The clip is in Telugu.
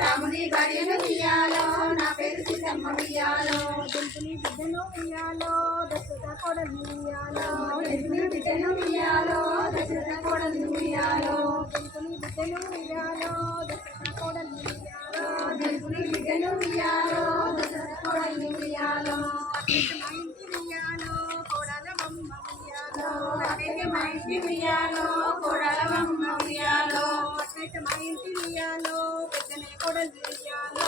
రాముని భార్యను ఉయ్యాలో నా పేరు సీతమ్మ ఉయ్యాలో దుంపుని బిడ్డను ఉయ్యాలో దశరథ కోడలు ఉయ్యాలో దుంపుని బిడ్డను ఉయ్యాలో దశరథ కోడలు ఉయ్యాలో దుంపుని బిడ్డను ఉయ్యాలో దశరథ కోడలు ఉయ్యాలో దుంపుని బిడ్డను ఉయ్యాలో దశరథ కోడలు ఉయ్యాలో మా ఇంటి ఉయ్యాలో కోడల బొమ్మ ఉయ్యాలో మా ఇంటి ఉయ్యాలో కోడల బొమ్మ ఉయ్యాలో మా ఇంటి ఉయ్యాలో పెద్దనే కోడలు ఉయ్యాలో